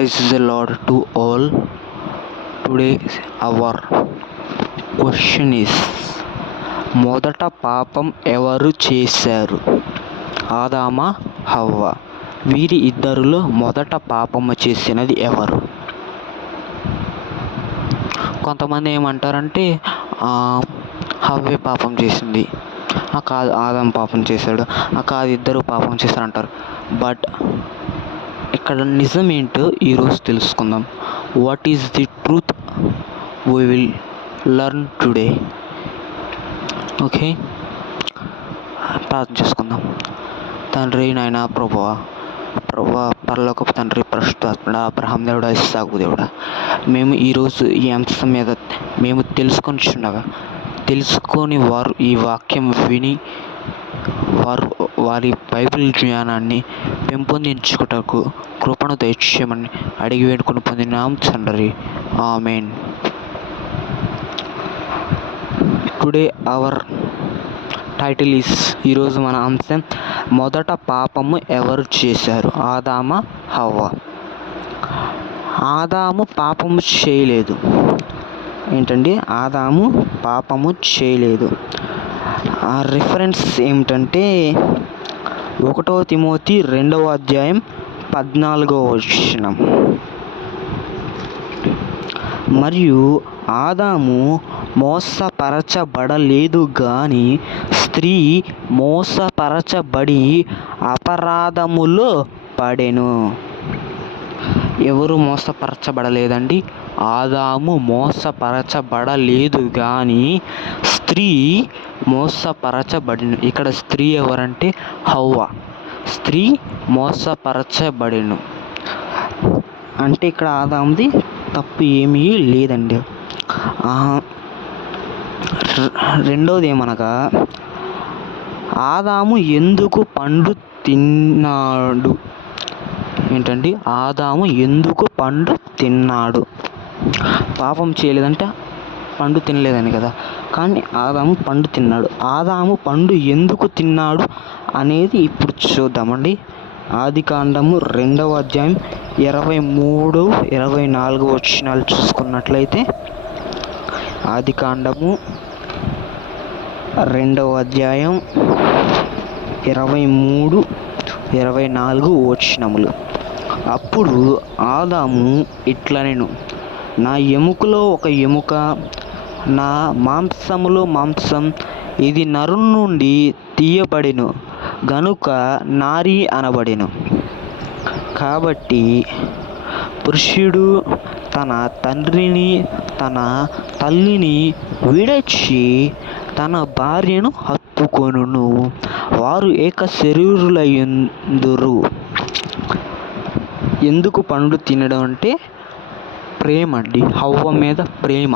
Praise the Lord to all. Today our question is, మొదట పాపం ఎవరు చేశారు? ఆదామా, హవ్వ? వీరి ఇద్దరిలో మొదట పాపము చేసినది ఎవరు? కొంతమంది ఏమంటారంటే హవ్వే పాపం చేసింది, కాదు ఆదాం పాపం చేశాడు, కాదు ఇద్దరు పాపం చేశారంటారు. బట్ ఇక్కడ నిజం ఏంటో ఈరోజు తెలుసుకుందాం. What is the truth we will learn today. Okay, ప్రార్థన చేసుకుందాం. తండ్రి, నాయన, ప్రభువా పరలోకపు తండ్రి, పరిశుద్ధాత్ముడా, అబ్రహాం దేవుడా, ఇస్సాకు దేవుడా, మేము ఈరోజు ఈ అంశం మీద మేము తెలుసుకొని వారు ఈ వాక్యం విని వారి బైబిల్ జ్ఞానాన్ని పెంపొందించుటకు కృపను దయచేయమని అడిగి వేడుకొని పొందినాం తండ్రి. ఆమేన్. టుడే అవర్ టైటిల్ ఈస్, ఈరోజు మన అంశం మొదట పాపము ఎవరు చేశారు? ఆదామా, హవ్వ? ఆదాము పాపము చేయలేదు. ఏంటండి? ఆదాము పాపము చేయలేదు. ఆ రిఫరెన్స్ ఏమిటంటే 1 తిమోతి 2వ అధ్యాయం 14వ వచనం. మరియు ఆదాము మోసపరచబడలేదు గాని స్త్రీ మోసపరచబడి అపరాధములో పడెను. ఎవరు మోసపరచబడలేదండి? ఆదాము మోసపరచబడలేదు కానీ స్త్రీ మోసపరచబడిను. ఇక్కడ స్త్రీ ఎవరంటే హవ్వ. స్త్రీ మోసపరచబడిను అంటే ఇక్కడ ఆదాముది తప్పు ఏమీ లేదండి. రెండవది ఏమనగా, ఆదాము ఎందుకు పండు తిన్నాడు? ఏంటండి? ఆదాము ఎందుకు పండు తిన్నాడు? పాపం చేయలేదంటే పండు తినలేదని కదా, కానీ ఆదాము పండు తిన్నాడు. ఆదాము పండు ఎందుకు తిన్నాడు అనేది ఇప్పుడు చూద్దామండి. ఆదికాండము 2వ అధ్యాయం 23, 24 వచనాలు చూసుకున్నట్లయితే, ఆదికాండము 2వ అధ్యాయం 23, 24 వచనములు. అప్పుడు ఆదాము ఇట్లనెను, నా ఎముకలో ఒక ఎముక, నా మాంసములో మాంసం, ఇది నరుని నుండి తీయబడెను గనుక నారి అనబడెను. కాబట్టి పురుషుడు తన తండ్రిని తన తల్లిని విడిచి తన భార్యను హత్తుకొనును, వారు ఏక శరీరులయుందురు. ఎందుకు పండు తినడం అంటే ప్రేమ అండి. హవ్వ మీద ప్రేమ.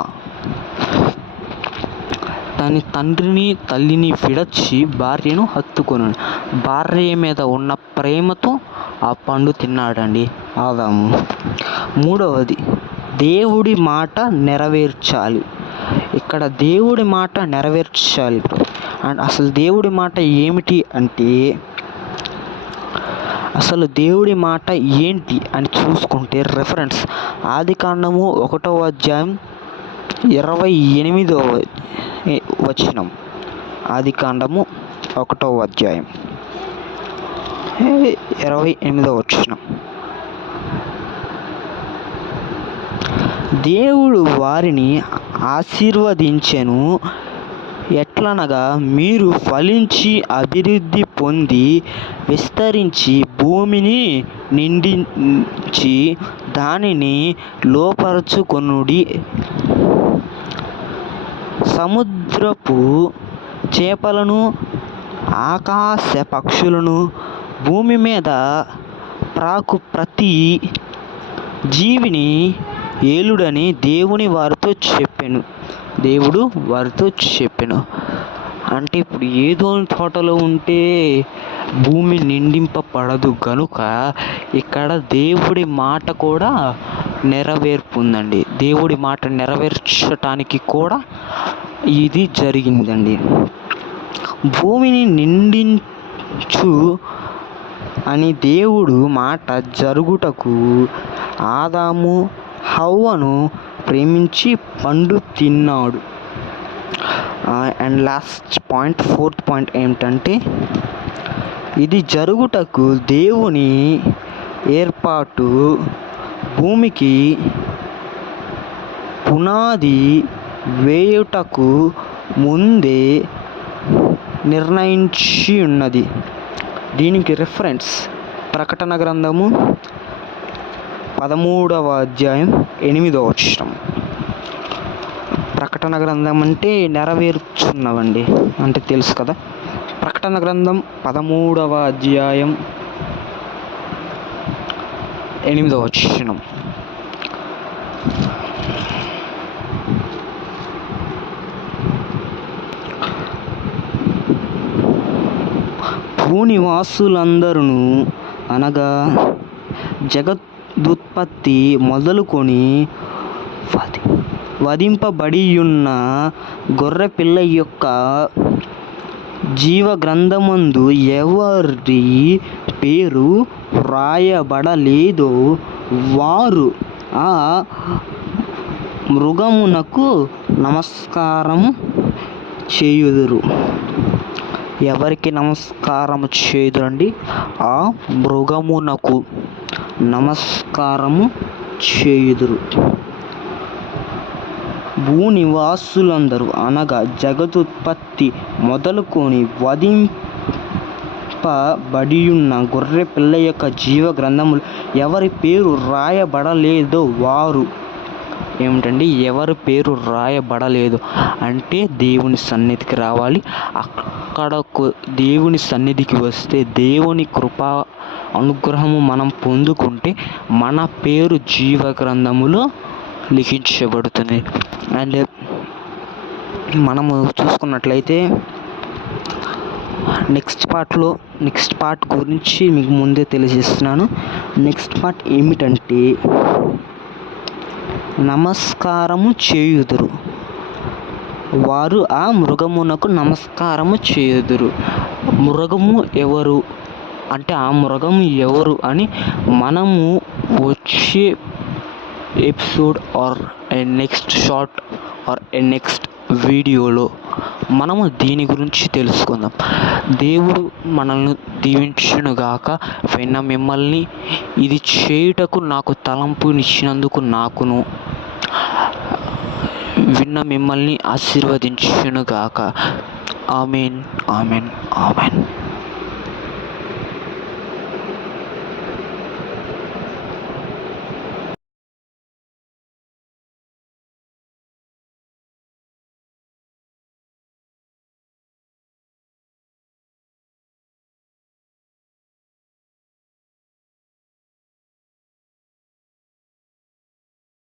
తన తండ్రిని తల్లిని విడచి భార్యను హత్తుకొను. భార్య మీద ఉన్న ప్రేమతో ఆ పండు తిన్నాడండి ఆదాము. మూడవది, దేవుడి మాట నెరవేర్చాలి. ఇక్కడ దేవుడి మాట నెరవేర్చాలి. అండ్ అసలు దేవుడి మాట ఏమిటి అంటే, అసలు దేవుడి మాట ఏంటి అని చూసుకుంటే రెఫరెన్స్ ఆదికాండము 1వ అధ్యాయం 28వ వచనం. ఆదికాండము 1వ అధ్యాయం 28వ వచనం. దేవుడు వారిని ఆశీర్వదించెను, ఎట్లనగా మీరు ఫలించి అభివృద్ధి పొంది విస్తరించి భూమిని నిండించి దానిని లోపరుచుకొనుడి. సముద్రపు చేపలను, ఆకాశ పక్షులను, భూమి మీద ప్రాకు ప్రతి జీవిని ఏలుడని దేవుడు వారితో చెప్పెను. అంటే ఇప్పుడు ఏదో తోటలో ఉంటే భూమి నిండింపబడదు కనుక ఇక్కడ దేవుడి మాట కూడా నెరవేర్పు ఉందండి. దేవుడి మాట నెరవేర్చటానికి కూడా ఇది జరిగిందండి. భూమిని నిండించు అని దేవుడు మాట జరుగుటకు ఆదాము హవ్వను ప్రేమించి పండు తిన్నాడు. And last point, fourth point ఏమిటంటే, ఇది జరుగుటకు దేవుని ఏర్పాటు భూమికి పునాది వేయుటకు ముందే నిర్ణయించి ఉన్నది. దీనికి రిఫరెన్స్ ప్రకటన గ్రంథము 13వ అధ్యాయం 8వ వచనం. ప్రకటన గ్రంథం అంటే నెరవేర్చున్నవండి, అంటే తెలుసు కదా. ప్రకటన గ్రంథం 13వ అధ్యాయం 8వ వచనం. భూనివాసులందరూ అనగా జగదుత్పత్తి మొదలుకొని వధింపబడియున్న గొర్రెపిల్ల యొక్క జీవ గ్రంథమందు ఎవరి పేరు వ్రాయబడలేదో వారు ఆ మృగమునకు నమస్కారము చేయుదురు. ఎవరికి నమస్కారము చేయుదురండి? ఆ మృగమునకు నమస్కారము చేయుదురు. భూనివాసులందరూ అనగా జగదుత్పత్తి మొదలుకొని వధింపబడియున్న గొర్రె పిల్ల యొక్క జీవ గ్రంథములు ఎవరి పేరు రాయబడలేదో వారు. ఏమిటండి ఎవరి పేరు రాయబడలేదు అంటే దేవుని సన్నిధికి రావాలి. అక్కడకు దేవుని సన్నిధికి వస్తే దేవుని కృపా అనుగ్రహము మనం పొందుకుంటే మన పేరు జీవ గ్రంథములో లిఖించబడుతుంది. అండ్ మనము చూసుకున్నట్లయితే నెక్స్ట్ పార్ట్ గురించి మీకు ముందే తెలియజేస్తున్నాను. నెక్స్ట్ పార్ట్ ఏమిటంటే, నమస్కారము చేయుదురు. వారు ఆ మృగమునకు నమస్కారము చేయుదురు. మృగము ఎవరు అంటే, ఆ మృగము ఎవరు అని మనము వచ్చే episode or next short or next వీడియోలో మనము దీని గురించి తెలుసుకుందాం. దేవుడు మనల్ని దీవించునుగాక. విన్న మిమ్మల్ని ఇది చేయుటకు నాకు తలంపునిచ్చినందుకు నాకును, విన్న మిమ్మల్ని ఆశీర్వదించునుగాక. Amen, amen, amen.